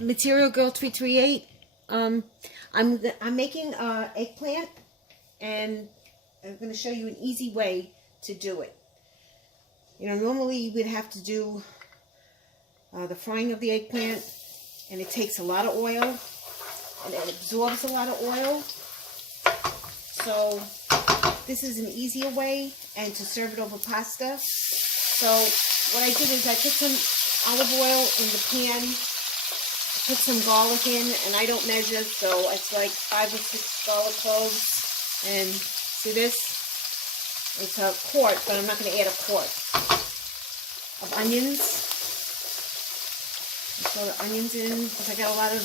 Material Girl 338. I'm making eggplant, and I'm going to show you an easy way to do it. You know, normally we'd have to do the frying of the eggplant, and it takes a lot of oil, and it absorbs a lot of oil. So this is an easier way, and to serve it over pasta. So what I did is I put some olive oil in the pan, put some garlic in, and I don't measure, so it's like 5 or 6 garlic cloves. And see this? It's a quart, but I'm not going to add a quart of onions. I throw the onions in because I got a lot of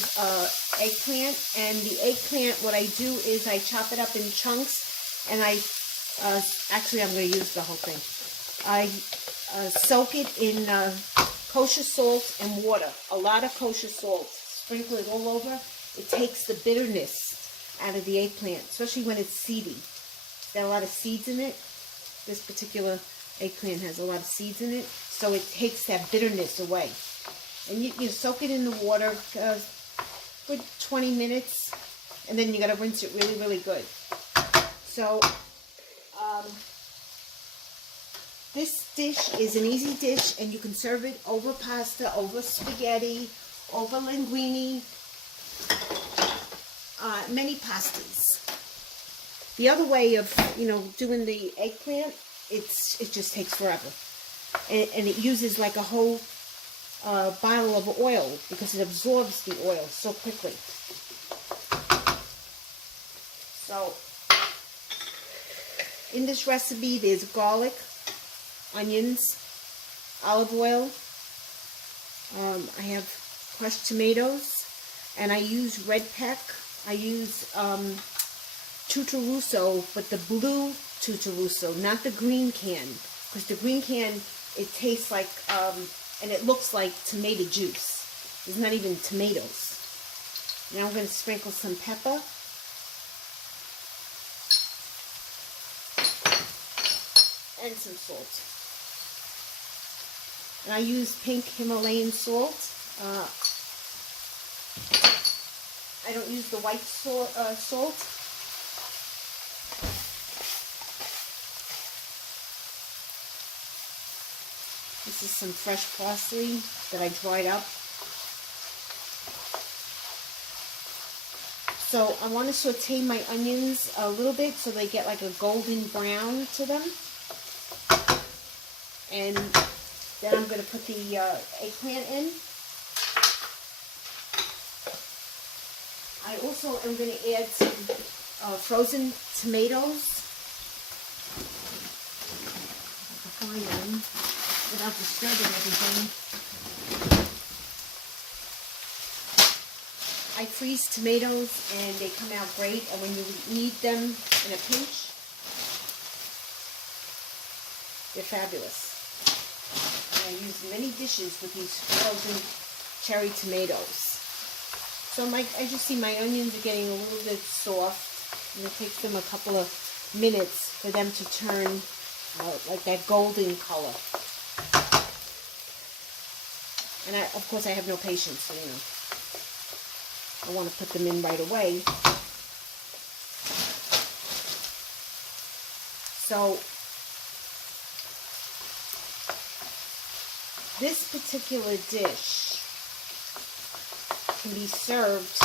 eggplant. And the eggplant, what I do is I chop it up in chunks, and actually I'm going to use the whole thing. I soak it in kosher salt and water, a lot of kosher salt. Sprinkle it all over. It takes the bitterness out of the eggplant, especially when it's seedy. It's got a lot of seeds in it. This particular eggplant has a lot of seeds in it, so it takes that bitterness away. And you soak it in the water for 20 minutes, and then you got to rinse it really, really good. So this dish is an easy dish, and you can serve it over pasta, over spaghetti, over linguine, many pastas. The other way of, doing the eggplant, it just takes forever. And it uses like a whole bottle of oil because it absorbs the oil so quickly. So, in this recipe, there's garlic, onions, olive oil. I have crushed tomatoes, and I use red peck. I use tuturusso, but the blue tuturusso, not the green can, because the green can, it tastes like, and it looks like tomato juice. There's not even tomatoes. Now I'm going to sprinkle some pepper. And some salt. And I use pink Himalayan salt. I don't use the white salt. This is some fresh parsley that I dried up. So I want to saute my onions a little bit so they get like a golden brown to them. And then I'm going to put the eggplant in. I also am going to add some frozen tomatoes. I can find them without disturbing everything. I freeze tomatoes and they come out great, and when you need them in a pinch, they're fabulous. I use many dishes with these frozen cherry tomatoes. So as you see, my onions are getting a little bit soft, and it takes them a couple of minutes for them to turn like that golden color. And of course I have no patience, so I want to put them in right away. So this particular dish can be served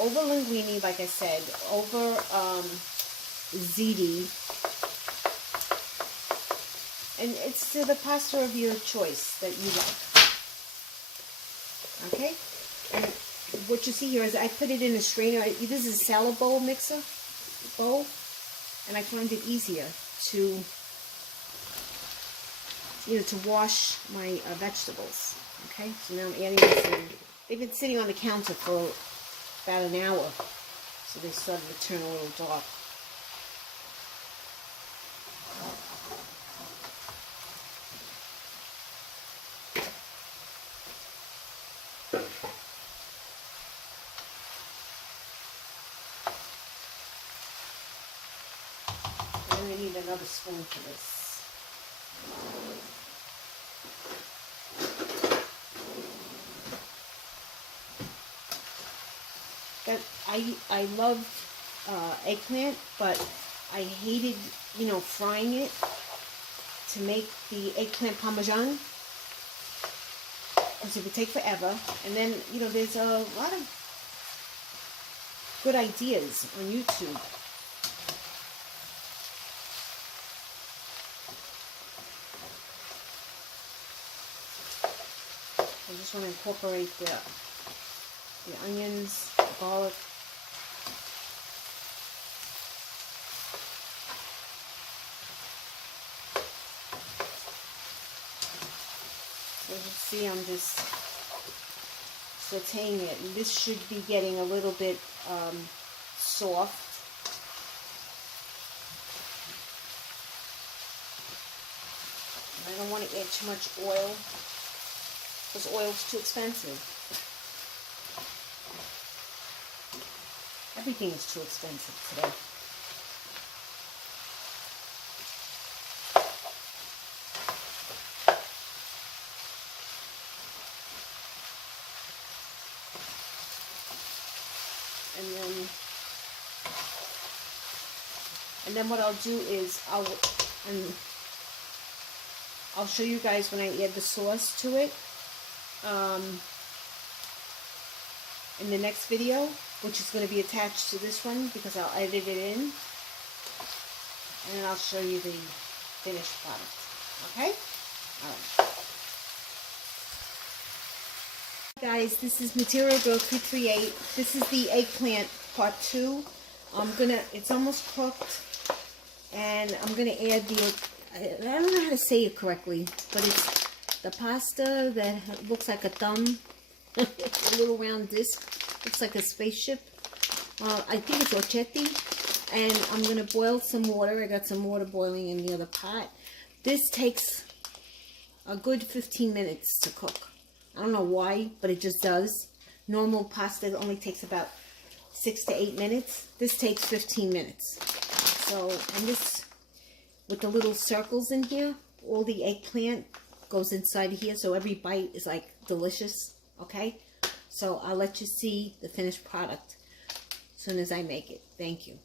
over linguine, like I said, over ziti, and it's to the pasta of your choice that you like. Okay? And what you see here is I put it in a strainer. This is a salad bowl mixer bowl, and I find it easier to wash my vegetables. Okay, so now I'm adding this in. They've been sitting on the counter for about an hour, so they started to turn a little dark. And we need another spoon for this. I loved eggplant, but I hated, you know, frying it to make the eggplant parmesan, because it would take forever. And then, you know, there's a lot of good ideas on YouTube. I just want to incorporate the onions, the garlic. So you see, I'm just sauteing it. And this should be getting a little bit soft. And I don't want to add too much oil, because oil's too expensive. Everything is too expensive today. And then what I'll do is I'll show you guys when I add the sauce to it in the next video, which is going to be attached to this one because I'll edit it in, and then I'll show you the finished product. Okay? All right. Guys, this is Material Girl 338. This is the eggplant part 2. It's almost cooked, and I'm gonna add I don't know how to say it correctly, but it's the pasta that looks like a thumb. It's a little round disc. Looks like a spaceship. I think it's orchetti. And I'm going to boil some water. I got some water boiling in the other pot. This takes a good 15 minutes to cook. I don't know why, but it just does. Normal pasta only takes about 6 to 8 minutes. This takes 15 minutes. So, and this, with the little circles in here, all the eggplant goes inside here, so every bite is like delicious. Okay, so I'll let you see the finished product as soon as I make it. Thank you.